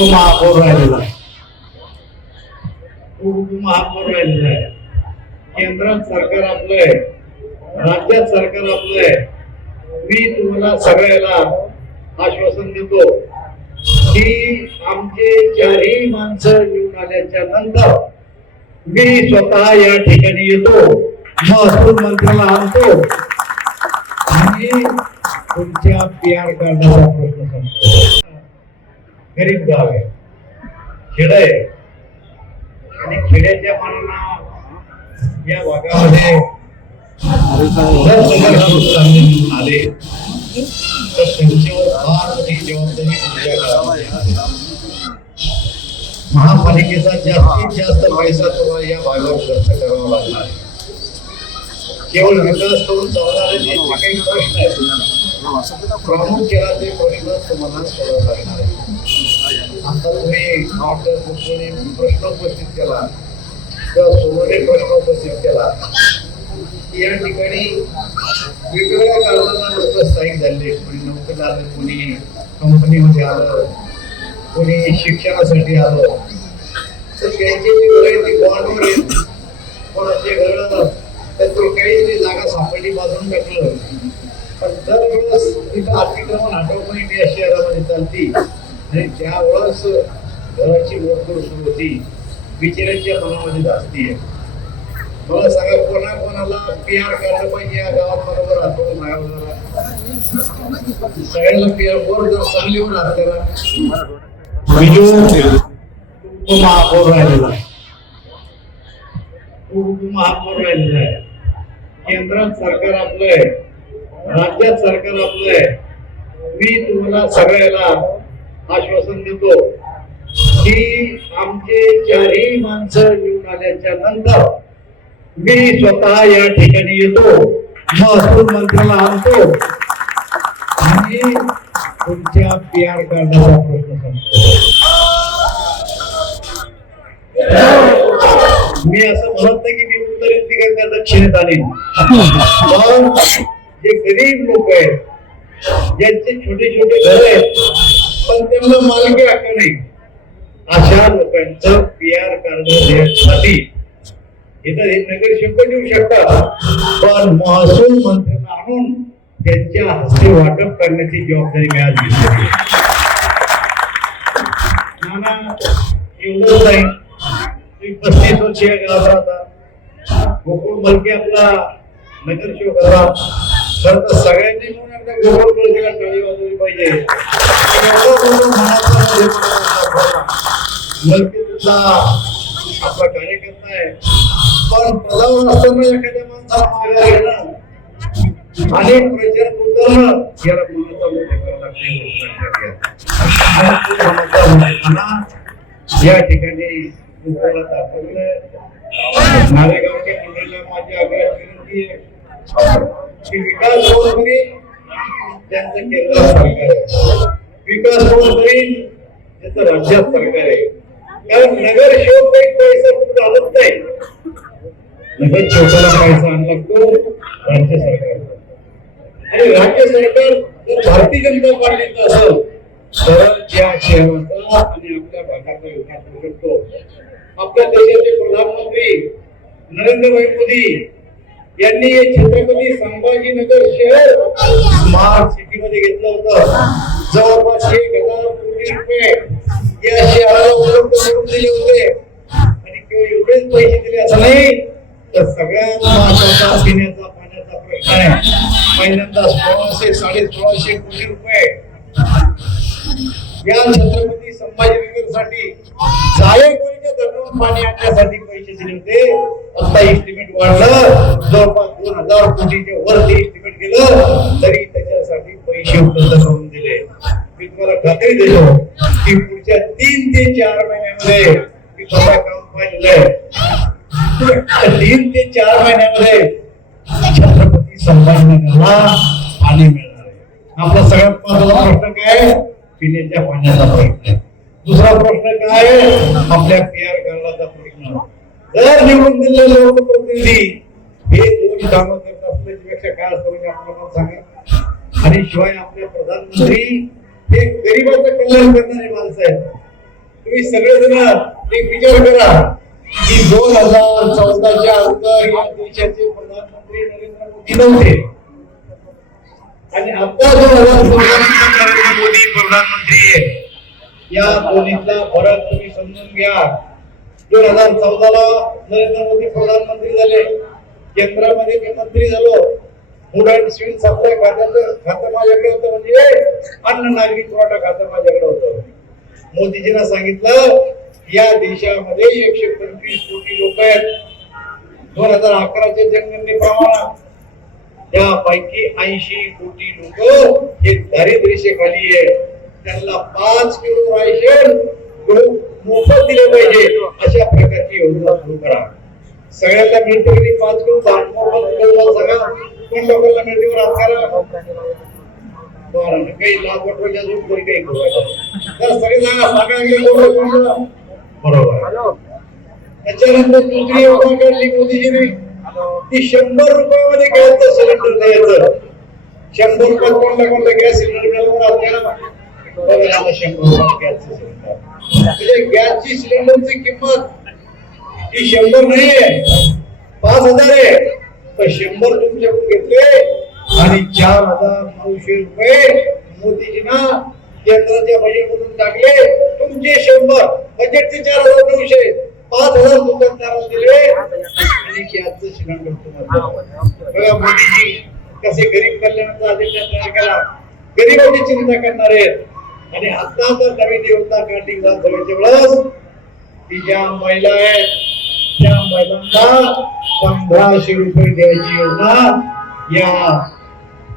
महापौर राहिलेला आहे, उपमहापौर राहिलेला आहे. केंद्रात सरकार आपलं आहे, राज्यात सरकार आपलं आहे. मी तुम्हाला सगळ्याला आश्वासन देतो की आमचे चारही माणसं निवडून आल्याच्या नंतर मी स्वतः या ठिकाणी येतो, महसूल मंत्र्याला आणतो आणि तुमच्या PR कार्डाचा प्रश्न संपतो. गरीब गाव आहे, खेड आहे आणि खेड्याच्या मानानं या भागामध्ये जर चांगले निवडून आले तर त्यांच्यावर फार मोठी जबाबदारी तुमच्या गावामध्ये आहे. महापालिकेचा जास्तीत जास्त पैसा तुम्हाला या भागावर खर्च करावा लागणार आहे. केवळ विकास करून चालणार जे काही प्रश्न आहेत, प्रामुख्याने प्रश्न तुम्हाला सोडवावे लागणार आहे. आता तुम्ही डॉक्टर कुठे प्रश्न उपस्थित केला किंवा सोडवणे प्रश्न उपस्थित केला, या ठिकाणी वेगवेगळ्या कारणांना लोक स्थायिक झाले. कोणी नोकरी आलं, कोणी कंपनीमध्ये आलं, कोणी शिक्षणासाठी आलं. तर त्यांची जी घरं आहेत ती बॉन्डवर आहेत, कोणाचे घरं तर काही जागा सापडली बाजून टाकलं. पण दरवेळेस तिथं अतिक्रमण हटवणे या शहरामध्ये चालती आणि त्यावेळेस घराची मोडतोड सुरू होती. बिचाऱ्यांच्या मनामध्ये जास्ती आहे. मला सांगा, कोणाला PR काढलं पाहिजे या गावात? बरोबर राहतो सगळ्याला PR बोर्ड जर चांगलीवर राहत करा. उपमहापौर राहिलेला आहे, उपमहापौर राहिलेला आहे. केंद्रात सरकार आपलं आहे, राज्यात सरकार आपलं आहे. मी तुम्हाला सगळ्याला आश्वासन देतो की आमचे चारही माणसं निवडून आल्याच्या नंतर मी स्वतः या ठिकाणी येतो, महसूल मंत्र्याला आणतो आणि तुमच्या PR कार्डाचा प्रश्न संपतो. मी असं म्हणत नाही की मी उत्तरेत तिकडे दक्षिणेत आणीन, पण जे गरीब लोक आहेत, ज्यांचे छोटे छोटे घर आहेत पण त्यांना मालकी हक्क नाही, अशा लोकांचं PR कार्ड देण्यासाठी इथं नगरसेवक देऊ शकतात, पण महसूल मंत्र्यांना आणून त्यांच्या हस्ते वाटप करण्याची जबाबदारी मी आज घेतली. नाना एवढंच नाही, 35 वर्षीय गावात राहता, गोकुळ मलके आपला नगरसेवक होता. खरं तर सगळ्यांनी म्हणून एकदा गोकुळ मलकेला टाळी वाजवली पाहिजे. मलके तुमचा आपला कार्यकर्ता आहे, पण पदावर असताना एखाद्या माणसाला माघार घेणं आणि प्रचारात उतरणं याला मनाचा मोठा करावा लागतो. या ठिकाणी नारेगावच्या मंडळीला माझी आग्रह विनंती आहे की विकास कोण करील त्यांचं केंद्र सरकार आहे, विकास कोण करील त्याचं राज्यात सरकार आहे. कारण नगरसेवक काही पैसा कुठं आलत नाही, नगरसेवकाला पैसा आणला लागतो राज्य सरकारचा. आणि राज्य सरकार जर भारतीय जनता पार्टीचं असेल तर या शहराचा आणि आपल्या भागाचा विकास होऊ शकतो. आपल्या देशाचे प्रधानमंत्री नरेंद्रभाई मोदी यांनी छत्रपती संभाजीनगर शहर स्मार्ट सिटी मध्ये घेतलं होतं. जवळपास 1,000 कोटी रुपये या शहराला उपलब्ध करून दिले होते. आणि केवळ एवढेच पैसे दिले असं नाही तर सगळ्यात महत्वाचा पिण्याचा पाण्याचा प्रश्न आहे. पहिल्यांदा 1600-1650 कोटी रुपये या छत्रपती संभाजीनगर साठी जायकवाडीच्या धरणातून पाणी आणण्यासाठी पैसे दिले होते. आता एस्टिमेट वाढलं, जवळपास 2,000 कोटीच्या वरती एस्टिमेट केलं, तरी त्याच्यासाठी पैसे उपलब्ध करून दिले. मी तुम्हाला खात्री देतो की पुढच्या 3 ते 4 महिन्यामध्ये मी स्वतः काम पाहिलेलं आहे. 3 ते 4 महिन्यामध्ये छत्रपती संभाजीनगरला पाणी मिळणार आहे. आपला सगळ्यात महत्त्वाचा प्रश्न काय? पिण्याच्या पाण्याचा प्रश्न आहे. दुसरा प्रश्न काय? आपल्या PR कार्डाचा प्रश्न. जर निवडून दिलेले लोकप्रतिनिधी हे दोन कामं करत असल्यापेक्षा काय असतं म्हणजे आपल्याला सांगा. आणि शिवाय आपले प्रधानमंत्री हे गरिबाचं कल्याण करणारे माणसं आहेत. तुम्ही सगळेजण एक विचार करा की 2014च्या अगोदर या देशाचे प्रधानमंत्री नरेंद्र मोदी नव्हते आणि आता 2014 नरेंद्र मोदी प्रधानमंत्री आहे. या दोन्हीतला फरक तुम्ही समजून घ्या. 2014ला नरेंद्र मोदी प्रधानमंत्री झाले, केंद्रामध्ये मी मंत्री झालो, फूड अँड सिव्हिल सप्लाय खातं माझ्याकडे होतं, म्हणजे अन्न नागरिक पुरवठा खातं माझ्याकडे होतं. मोदीजींना सांगितलं या देशामध्ये 125 कोटी लोक आहेत. 2011च्या जनगणनेप्रमाणे त्यापैकी 80 कोटी लोक हे दारिद्र्यरेषेखाली आहेत. त्यांना 5 किलो राशन मोफत दिले पाहिजे अशा प्रकारची योजना सुरू करा. सगळ्यांना मिळते की 5 किलो मोफत सांगा, कोण लोकांना मिळते हात करा. काही लाभ वाटवायच्या अजून कोणी काही तर सगळे सांगा बरोबर. त्याच्यानंतर दुसरी योजना काढली मोदीजीने, ती 100 रुपयामध्ये गॅसचं सिलेंडर द्यायचं. 100 रुपयात कोणता गॅस सिलेंडर मिळाला 100 रुपयात गॅसचं सिलेंडर. म्हणजे गॅसची सिलेंडरची किंमत ही 100 नाहीये, 5000 आहे. तर 100 तुमच्याकडून घेतले आणि 4900 रुपये मोदीजींना केंद्राच्या बजेटमधून टाकले. तुमचे 100 बजेटचे 4900, 5000 दुकानदाराला दिले आणि गॅसचं सिलेंडर तुम्हाला. बघा मोदीजी कसे गरीब कल्याणाचा अजेंडा तयार केला, गरीबाची चिंता करणार आहेत. आणि आता तर नवीन योजना काढली विधानसभेच्या वेळेस की ज्या महिला आहेत त्या महिलांना 1500 रुपये द्यायची योजना या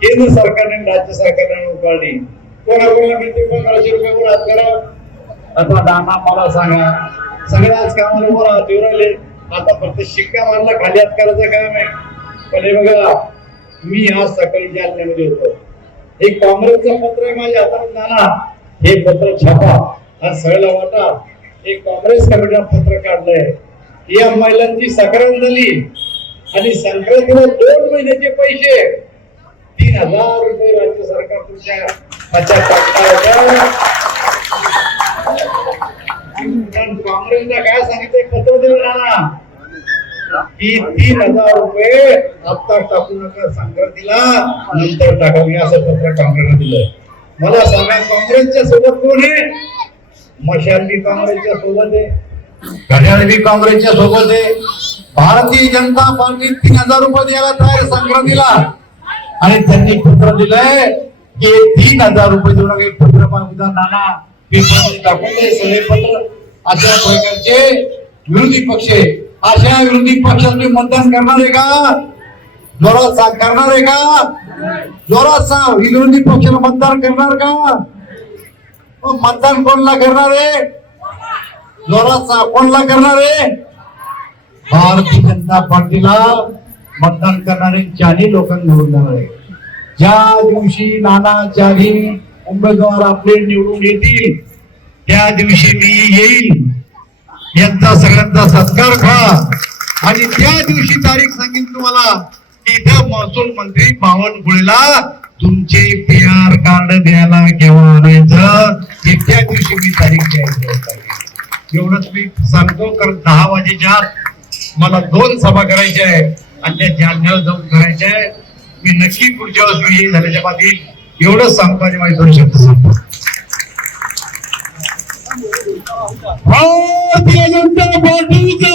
केंद्र सरकारने राज्य सरकारने काढली. कोणाकोणाला मिळते 1500 रुपये वर हात करा. आता नाना मला सांगा, सगळ्याच कामाला वर हात येऊ राहिले. आता फक्त शिक्का मारला खाली हात करायचं काम आहे. पण हे बघा, मी आज सकाळी जालन्यामध्ये होतो, एक काँग्रेसचं पत्र आहे माझ्या हातात. नाना हे पत्र छापा आणि सगळ्याला वाटा. एक काँग्रेस कमिटीनं पत्र काढलंय. या महिलांची संक्रांत झाली आणि संक्रांतीला 2 महिन्याचे पैसे 3000 रुपये राज्य सरकार तुमच्या हातात टाकणार. काँग्रेसला काय सांगितलंय पत्र दिलं ना की 3000 रुपये आता टाकू नका, संक्रांतीला नंतर टाकावी असं पत्र काँग्रेसला दिलं. मला सांगा काँग्रेसच्या सोबत कोण आहे? मशाल बी काँग्रेसच्या सोबत आहे, घड्याळ बी काँग्रेसच्या सोबत आहे. भारतीय जनता पार्टी 3000 रुपये द्यायला तयार संक्रांतीला आणि त्यांनी पत्र दिलंय की 3000 रुपये देऊ नका. पत्र नाना टाकून दे सगळे पत्र. अशा प्रकारचे विरोधी पक्ष, अशा विरोधी पक्षात मतदान करणार आहे का? जोरात करणार आहे का? जोरात सांग, विरोधी पक्षाला मतदान करणार का? मतदान कोणला करणार आहे? जोरात सांग, कोणला करणार आहे? भारतीय जनता पार्टीला मतदान करणारे 4 लोकांना निवडून जाणार आहे. ज्या दिवशी नाना 4 उमेदवार आपले निवडून येतील त्या दिवशी मी येईल, यांचा सगळ्यांचा सत्कार करा आणि त्या दिवशी तारीख सांगेन तुम्हाला की इथं महसूल मंत्री बावनकुळेला तुमचे PR कार्ड द्यायला केव्हा आणायचं हे त्या दिवशी मी तारीख द्यायची. एवढंच मी सांगतो, कारण 10 वाजेच्या आत मला 2 सभा करायच्या आहे आणि त्या जालन्याला जाऊन करायच्या आहे. मी नक्की पुढच्या वेळेस झाल्याच्या बाबतीत एवढंच सांगतो आणि माझी 2 शब्द सांगतो. भारतीय जनता पार्टीचा